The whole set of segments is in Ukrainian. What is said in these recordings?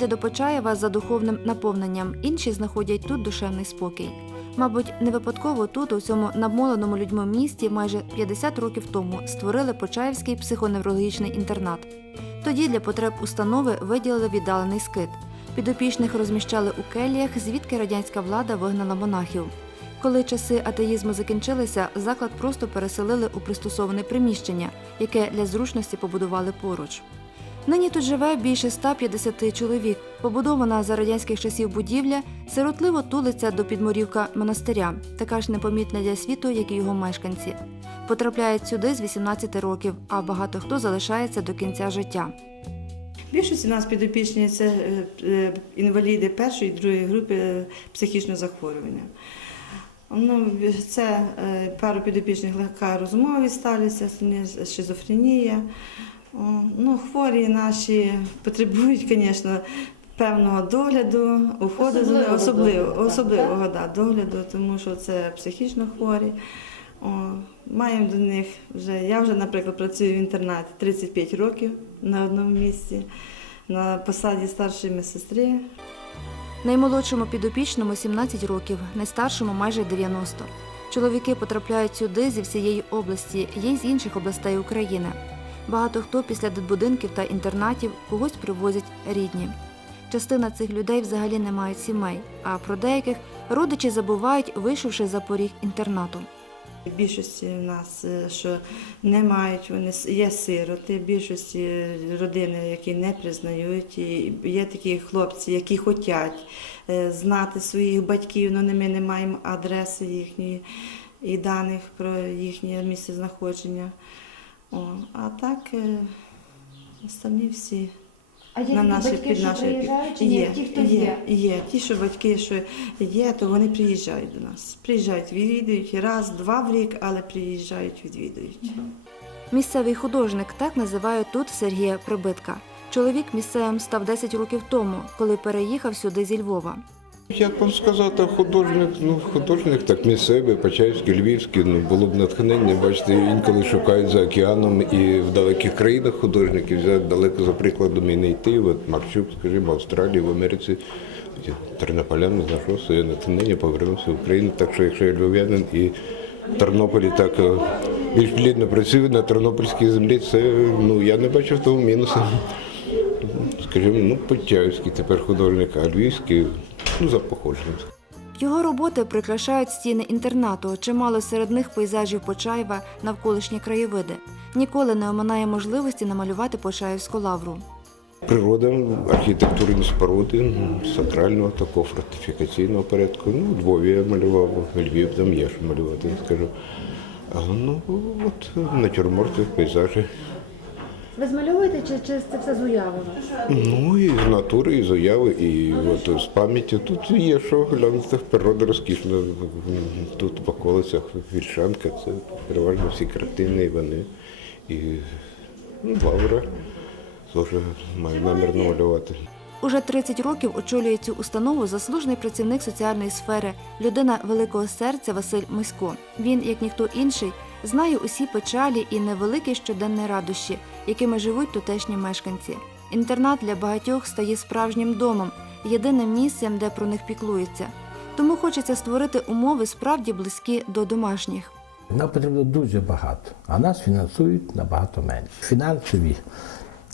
Їде до Почаєва за духовним наповненням, інші знаходять тут душевний спокій. Мабуть, не випадково тут, у цьому намоленому людьми місті, майже 50 років тому створили Почаївський психоневрологічний інтернат. Тоді для потреб установи виділили віддалений скит. Підопічних розміщали у келіях, звідки радянська влада вигнала монахів. Коли часи атеїзму закінчилися, заклад просто переселили у пристосоване приміщення, яке для зручності побудували поруч. Нині тут живе більше 150 чоловік. Побудована за радянських часів будівля сиротливо тулиться до підморівка монастиря, така ж непомітна для світу, як і його мешканці. Потрапляють сюди з 18 років, а багато хто залишається до кінця життя. Більшість у нас підопічні це е, е, інваліди першої і другої групи е, психічного захворювання. Ну, це пару підопічних легка розумові сталися, шизофренія. Ну, хворі наші потребують, звісно, певного догляду, уходу за ними, Особливого особливо, догляду, особливого да, догляду, тому що це психічно хворі. О, маємо до них вже, я вже, наприклад, працюю в інтернаті 35 років на одному місці, на посаді старшої медсестри. Наймолодшому підопічному 17 років, найстаршому майже 90. Чоловіки потрапляють сюди зі всієї області, є й з інших областей України. Багато хто після дитбудинків та інтернатів когось привозять рідні. Частина цих людей взагалі не мають сімей, а про деяких родичі забувають, вийшовши за поріг інтернату. Більшості в нас, е, що не мають, вони є сироти, більшості родини, які не признають. І є такі хлопці, які хочуть е, знати своїх батьків, але ми не маємо адреси їхньої і даних про їхнє місце знаходження. О, а так, е, останні всі. А є на наші батьки, під що наші приїжджають, чи ні? є, Ті, хто є, є? є. Ті, що батьки, що є, то вони приїжджають до нас. Приїжджають, відвідують раз, два в рік, але приїжджають, відвідують. Місцевий художник так називають тут Сергія Прибитка. Чоловік місцевим став 10 років тому, коли переїхав сюди зі Львова. Як вам сказати, художник, ну художник так місцевий, Почаївський, Львівський, ну було б натхнення. Бачите, інколи шукають за океаном і в далеких країнах художників взяти далеко за прикладом і не йти. От Марчук, скажімо, в Австралії, в Америці, тернополян знайшов своє натхнення, повернувся в Україну. Так що, якщо я львів'янин і в Тернополі так е, більш плідно працюю на тернопільській землі, це ну я не бачу в тому мінусу. Скажімо, ну Почаївський тепер художник, а Львівський ну за походженням. Його роботи прикрашають стіни інтернату, чимало серед них пейзажів Почаєва, навколишні краєвиди. Ніколи не оминає можливості намалювати Почаївську лавру. Природа, архітектурні споруди сакрального такого фортифікаційного порядку. Ну, Львові я малював, Львів там є що малювати, я скажу. А, ну, от натюрморти, пейзажі. Ви змальовуєте чи, чи це все з уяви? Ну, і з натури, і з уяви, і от з пам'яті. Тут є що глянути, природа розкішна. Тут в околицях Вільшанка, це переважно всі картини, і вони. І ну, Лавра теж маю намір намалювати. Уже 30 років очолює цю установу заслужений працівник соціальної сфери, людина великого серця Василь Мисько. Він, як ніхто інший, знає усі печалі і невеликі щоденні радощі, якими живуть тутешні мешканці. Інтернат для багатьох стає справжнім домом, єдиним місцем, де про них піклуються. Тому хочеться створити умови справді близькі до домашніх. Нам потрібно дуже багато, а нас фінансують набагато менше. Фінансові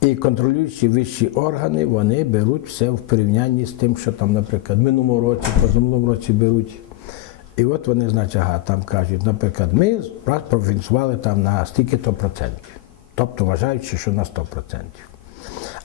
і контролюючі вищі органи вони беруть все в порівнянні з тим, що там, наприклад, в минулому році, позаминулому році беруть. І от вони, значить, ага, там кажуть, наприклад, ми вас профінансували там на стільки-то процентів. Тобто вважаючи, що на 100 процентів.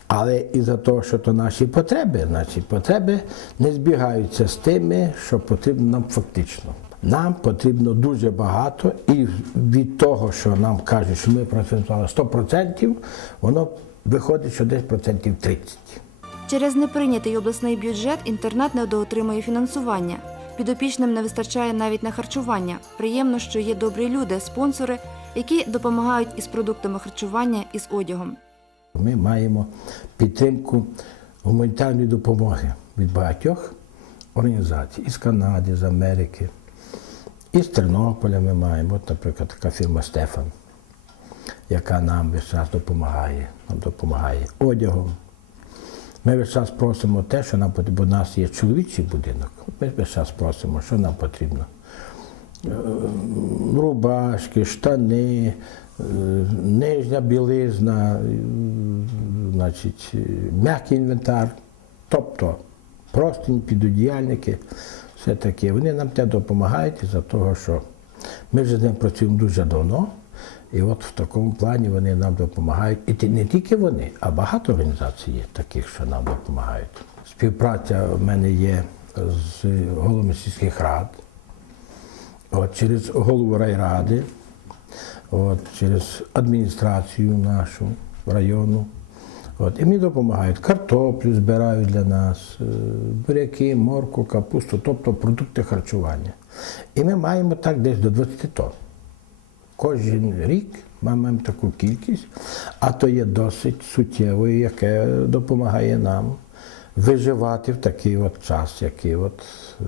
Але і за того, що то наші потреби, наші потреби не збігаються з тими, що потрібно нам фактично. Нам потрібно дуже багато, і від того, що нам кажуть, що ми профінансували 100%, воно виходить, що десь процентів 30. Через неприйнятий обласний бюджет інтернат недоотримує фінансування. Підопічним не вистачає навіть на харчування. Приємно, що є добрі люди, спонсори, які допомагають із продуктами харчування і з одягом. Ми маємо підтримку гуманітарної допомоги від багатьох організацій із Канади, з Америки, із Тернополя ми маємо. От, наприклад, така фірма Стефан, яка нам весь час допомагає. Нам допомагає одягом, Ми весь час просимо те, що нам потрібно, бо у нас є чоловічий будинок. Ми весь час просимо, що нам потрібно. Е, Рубашки, штани, е, нижня білизна, е, значить, м'який інвентар, тобто простині, підодіяльники, все таке. Вони нам те допомагають із-за того, що ми вже з ним працюємо дуже давно. І от в такому плані вони нам допомагають. І не тільки вони, а багато організацій є таких, що нам допомагають. Співпраця в мене є з головами сільських рад, от, через голову райради, от, через адміністрацію нашу району. От, і мені допомагають. Картоплю збирають для нас, е, буряки, морку, капусту, тобто продукти харчування. І ми маємо так десь до 20 тонн. Кожен рік ми маємо таку кількість, а то є досить суттєвою, яке допомагає нам виживати в такий от час, який от е,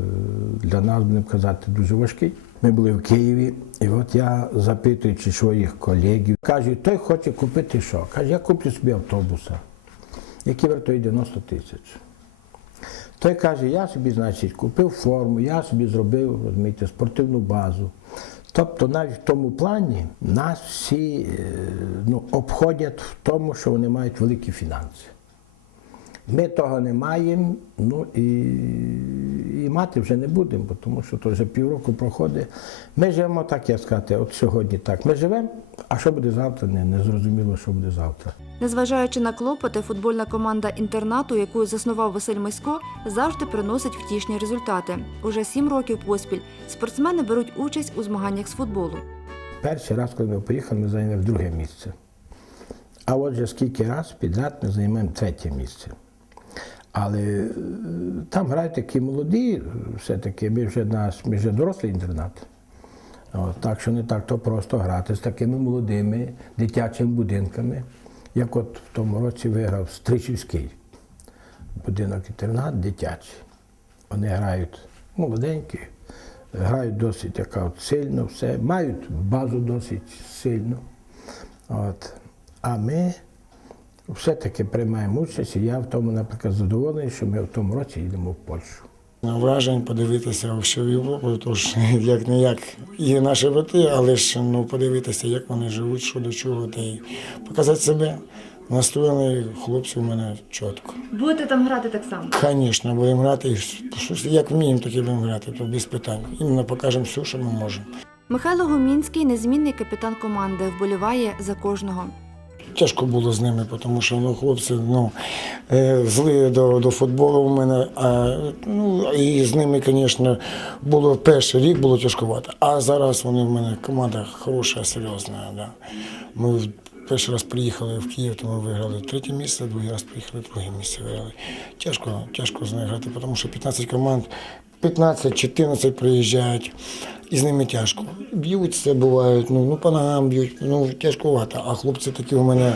для нас, будемо казати, дуже важкий. Ми були в Києві, і от я запитуючи своїх колегів, кажу, той хоче купити що? Каже, я куплю собі автобуса, який вартує 90 тисяч. Той каже, я собі, значить, купив форму, я собі зробив, розумієте, спортивну базу. Тобто навіть в тому плані нас всі е, ну, обходять в тому, що вони мають великі фінанси. Ми того не маємо, ну і, і мати вже не будемо, бо тому що то вже півроку проходить. Ми живемо так, як сказати, от сьогодні так. Ми живемо, а що буде завтра, не, не зрозуміло, що буде завтра. Незважаючи на клопоти, футбольна команда інтернату, яку заснував Василь Мисько, завжди приносить втішні результати. Уже сім років поспіль спортсмени беруть участь у змаганнях з футболу. Перший раз, коли ми поїхали, ми зайняли друге місце. А отже, скільки раз підряд ми займаємо третє місце. Але е, там грають такі молоді, все-таки ми вже наш, ми вже дорослий інтернат. От, так що не так то просто грати з такими молодими дитячими будинками, як от в тому році виграв Стричівський будинок інтернат дитячий. Вони грають молоденькі, грають досить яка от сильно, все, мають базу досить сильну. От. А ми все-таки приймаємо участь, і я в тому, наприклад, задоволений, що ми в тому році їдемо в Польщу. Вражень подивитися всю Європу, тож як не як і наші брати, але ж ну подивитися, як вони живуть, що до чого, та й показати себе. Настроєний хлопці у мене чітко. Будете там грати так само? Звісно, будемо грати, і як вміємо, так і будемо грати, то без питань. Іменно покажемо все, що ми можемо. Михайло Гумінський, незмінний капітан команди, вболіває за кожного. Тяжко було з ними, тому що ну, хлопці ну, е, зли до, до футболу у мене. А, ну, і з ними, звісно, було перший рік було тяжкувато. А зараз вони в мене команда хороша, серйозна. Да. Ми перший раз приїхали в Київ, то ми виграли третє місце, другий раз приїхали, друге місце виграли. Тяжко, тяжко з ними грати, тому що 15 команд, 15-14 приїжджають. І з ними тяжко. Б'ються, бувають, ну, ну по ногам б'ють, ну тяжкувато. А хлопці такі у мене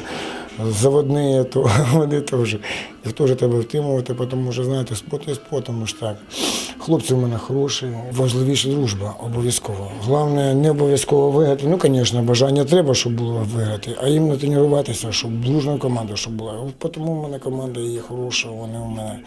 заводні, то вони теж. Їх теж треба втримувати, тому що, знаєте, спорт є спортом, ну ж так. Хлопці у мене хороші, важливіше дружба, обов'язково. Головне, не обов'язково виграти. Ну, звісно, бажання треба, щоб було виграти, а їм не тренуватися, щоб дружна команда щоб була. Тому в мене команда є хороша, вони у мене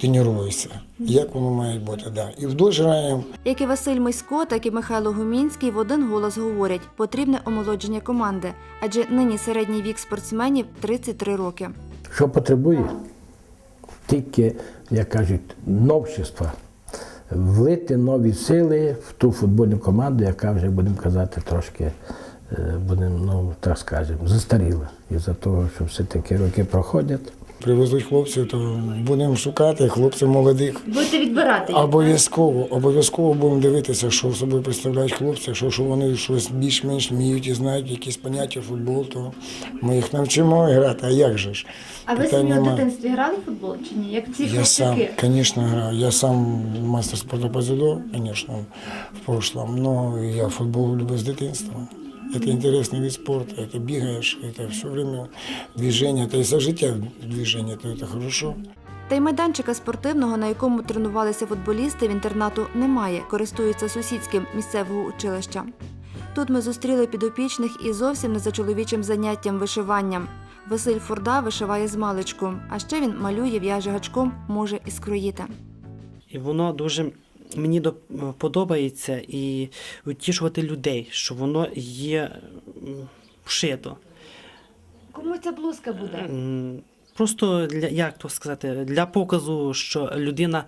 тренуються. Як воно має бути, да. І вдовж граємо. Як і Василь Мисько, так і Михайло Гумінський в один голос говорять: потрібне омолодження команди, адже нині середній вік спортсменів 33 роки. Що потребує? Тільки, як кажуть, новшества. Влити нові сили в ту футбольну команду, яка вже, будемо казати, трошки, е, будемо, ну, так скажемо, застаріла. Із-за того, що все-таки роки проходять. Привезуть хлопців, то будемо шукати хлопців молодих. Будете відбирати їх? Обов'язково, обов'язково будемо дивитися, що собою представляють хлопці, якщо що вони щось більш-менш вміють і знають якісь поняття футбол, то ми їх навчимо грати. А як же ж? А ви самі в дитинстві грали в футбол чи ні? Як ці Я сам, звісно, граю. Я сам мастер спорту по дзюдо, звісно, в прошлом, но я футбол люблю с детства. Это интересный вид спорта, это бегаешь, это все время движение, это и за життя движение, то это хорошо. Та й майданчика спортивного, на якому тренувалися футболісти, в інтернату немає, користуються сусідським місцевого училища. Тут ми зустріли підопічних і зовсім не за чоловічим заняттям вишиванням. Василь Фурда вишиває з маличку, а ще він малює, в'яже гачком, може і скроїти. І воно дуже мені подобається і утішувати людей, що воно є вшито. Кому ця блузка буде? Просто для як то сказати, для показу, що людина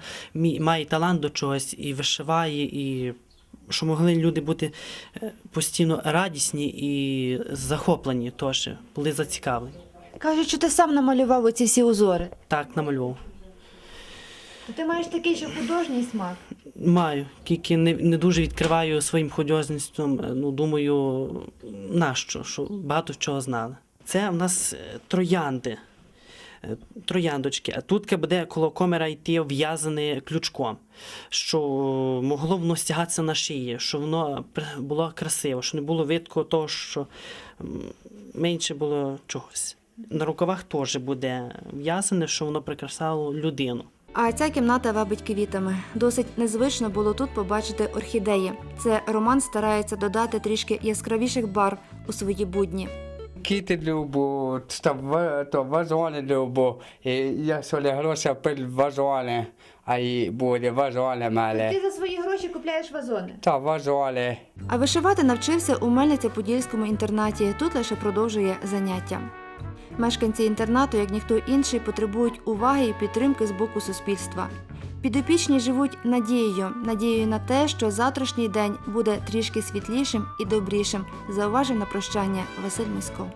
має талант до чогось і вишиває, і що могли люди бути е, постійно радісні і захоплені теж, були зацікавлені. Кажуть, що ти сам намалював оці всі узори. Так намалював. То ти маєш такий ще художній смак. Маю, тільки не, не дуже відкриваю своїм художництвом. е, Ну, думаю, нащо, що багато чого знали. Це в нас е, троянди. е, Трояндочки, а тут буде коло комера йти в'язане ключком, що могло воно стягатися на шиї, що воно було красиво, що не було видко того, що менше було чогось. На рукавах теж буде в'язане, що воно прикрасало людину. А ця кімната вабить квітами. Досить незвично було тут побачити орхідеї. Це Роман старається додати трішки яскравіших барв у свої будні. Кіти любу, то, вазони любу. І я соляглося пил вазони, а й буде вазони мали. Ти за свої гроші купляєш вазони. Та вазони. А вишивати навчився у Мельниця-Подільському інтернаті. Тут лише продовжує заняття. Мешканці інтернату, як ніхто інший, потребують уваги і підтримки з боку суспільства. Підопічні живуть надією, надією на те, що завтрашній день буде трішки світлішим і добрішим, зауважив на прощання Василь Місько.